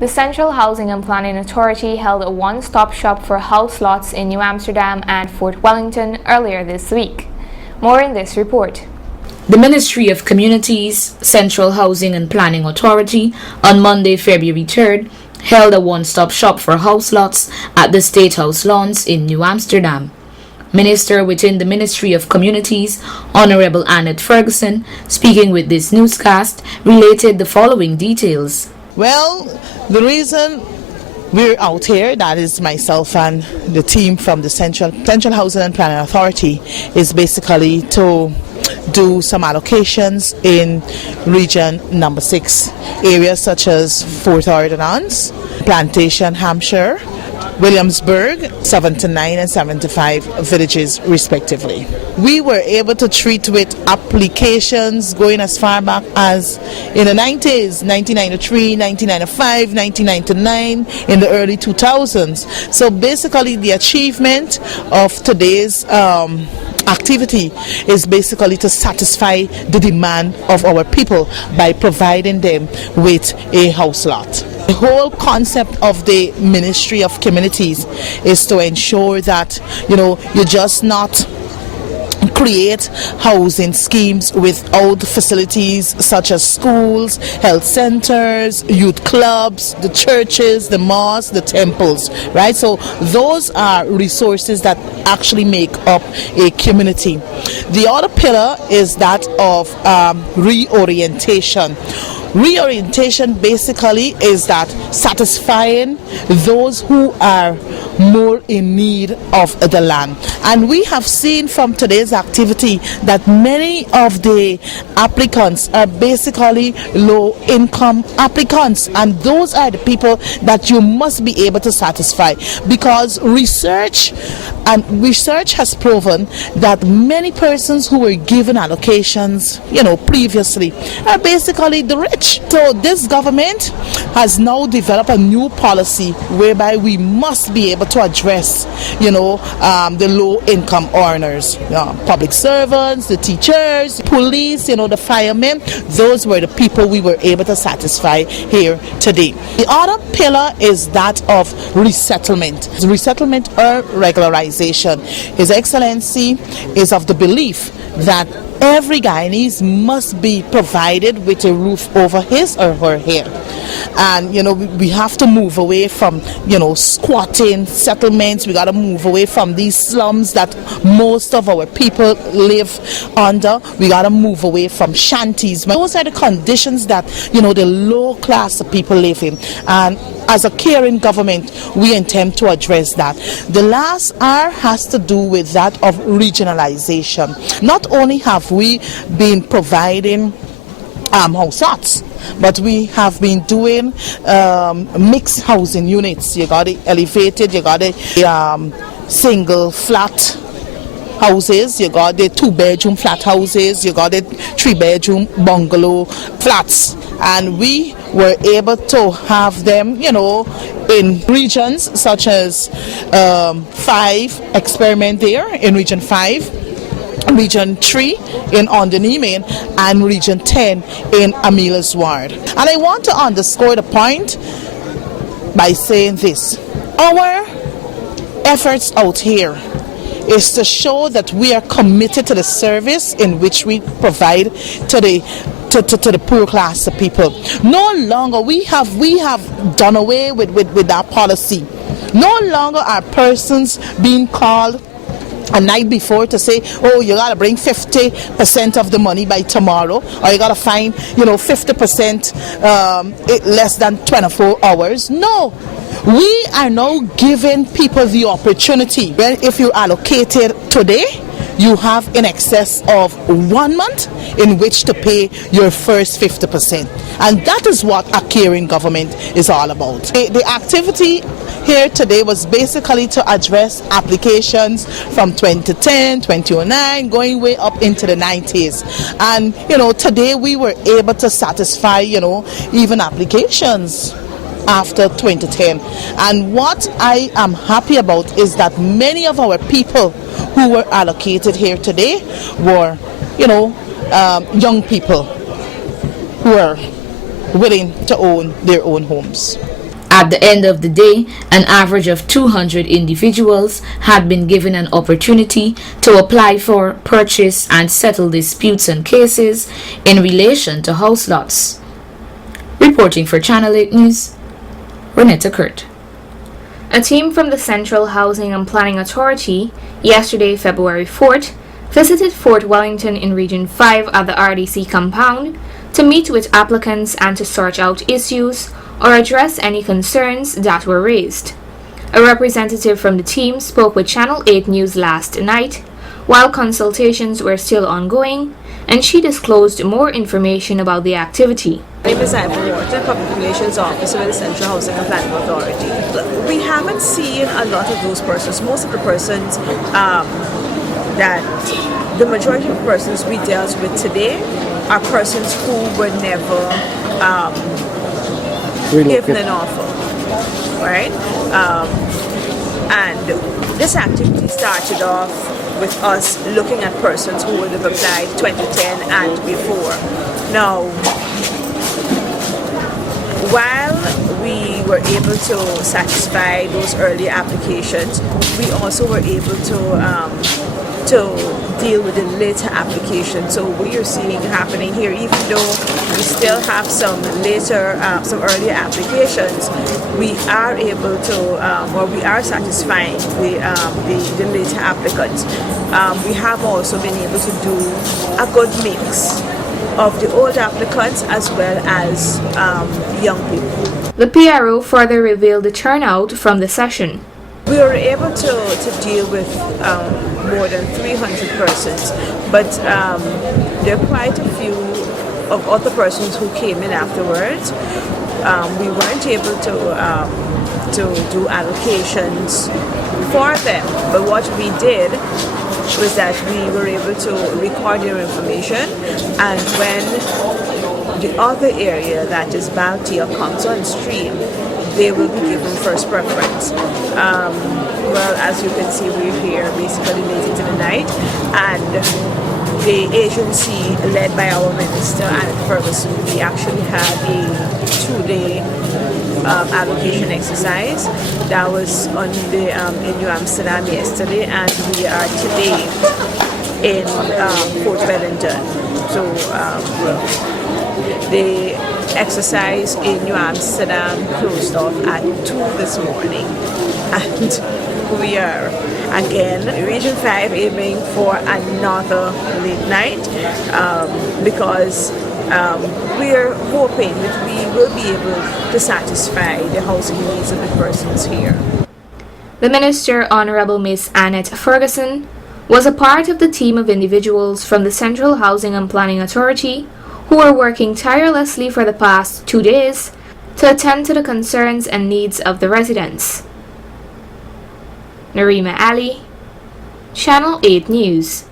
The Central Housing and Planning Authority held a one-stop shop for house lots in New Amsterdam and Fort Wellington earlier this week. More in this report. The Ministry of Communities, Central Housing and Planning Authority, on Monday, February 3rd, held a one-stop shop for house lots at the State House Lawns in New Amsterdam. Minister within the Ministry of Communities, Honorable Annette Ferguson, speaking with this newscast, related the following details. Well, the reason we're out here, that is myself and the team from the Central Housing and Planning Authority, is basically to do some allocations in region number 6, areas such as Fort Ordnance, Plantation, Hampshire, Williamsburg, 79 and 75 villages respectively. We were able to treat with applications going as far back as in the 90s, 1993, 1995, 1999, in the early 2000s. So basically the achievement of today's activity is basically to satisfy the demand of our people by providing them with a house lot. The whole concept of the Ministry of Communities is to ensure that, you just not create housing schemes without facilities such as schools, health centers, youth clubs, the churches, the mosques, the temples, right? So those are resources that actually make up a community. The other pillar is that of reorientation. Reorientation basically is that satisfying those who are more in need of the land. And we have seen from today's activity that many of the applicants are basically low income applicants, and those are the people that you must be able to satisfy, because research has proven that many persons who were given allocations previously are basically the rich. So this government has now developed a new policy whereby we must be able to address the low income earners, public servants, the teachers, police, the firemen. Those were the people we were able to satisfy here today. The other pillar is that of resettlement. Resettlement or regularization. His Excellency is of the belief that every Guyanese must be provided with a roof over his or her head. And we have to move away from squatting settlements. We got to move away from these slums that most of our people live under. We got to move away from shanties. Those are the conditions that the low class people live in, and as a caring government we intend to address that. The last R has to do with that of regionalization. Not only have we been providing house lots, but we have been doing mixed housing units. You got the elevated, you got the single flat houses, you got the 2-bedroom flat houses, you got the 3-bedroom bungalow flats, and we were able to have them in regions such as 5 experiment there in region 5, Region 3 in Ondernemen, and Region 10 in Amelia's Ward. And I want to underscore the point by saying this: our efforts out here is to show that we are committed to the service in which we provide to the poor class of people. No longer we have done away with that policy. No longer are persons being called a night before to say, oh, you got to bring 50% of the money by tomorrow, or you got to find 50% less than 24 hours. No, we are now giving people the opportunity. Well, if you allocate it today, you have in excess of 1 month in which to pay your first 50%. And that is what a caring government is all about. The activity here today was basically to address applications from 2010, 2009, going way up into the 90s. And, today we were able to satisfy, even applications after 2010. And what I am happy about is that many of our people who were allocated here today were, young people who are willing to own their own homes. At the end of the day, an average of 200 individuals had been given an opportunity to apply for, purchase, and settle disputes and cases in relation to house lots. Reporting for Channel 8 News, Renetta Kurt. A team from the Central Housing and Planning Authority, yesterday, February 4th, visited Fort Wellington in Region 5 at the RDC compound to meet with applicants and to sort out issues or address any concerns that were raised. A representative from the team spoke with Channel 8 News last night while consultations were still ongoing, and she disclosed more information about the activity. My name is Ivor Wharton, Public Relations Officer with the Central Housing and Planning Authority. We haven't seen a lot of those persons. Most of the persons the majority of persons we dealt with today are persons who were never given an offer, right? And this activity started off with us looking at persons who would have applied 2010 and before. Now, while we were able to satisfy those early applications, we also were able to deal with the later applications. So what you're seeing happening here, even though we still have some earlier applications, we are able to, or we are satisfying the later applicants. We have also been able to do a good mix of the old applicants as well as young people. The PRO further revealed the turnout from the session. We were able to deal with more than 300 persons, but there are quite a few of other persons who came in afterwards. We weren't able to do allocations for them, but what we did was that we were able to record their information, and when the other area, that is Balti or comes on stream, they will be given first preference. Well, as you can see, we're here basically late into the night, and the agency led by our minister, Annette Ferguson, we actually had a 2-day allocation exercise that was on in New Amsterdam yesterday, and we are today in Fort Wellington. So the exercise in New Amsterdam closed off at 2 this morning, and we are again Region 5 aiming for another late night because we're hoping that we will be able to satisfy the housing needs of the persons here. The Minister, Honorable Miss Annette Ferguson, was a part of the team of individuals from the Central Housing and Planning Authority who are working tirelessly for the past 2 days to attend to the concerns and needs of the residents. Narima Ali, Channel 8 News.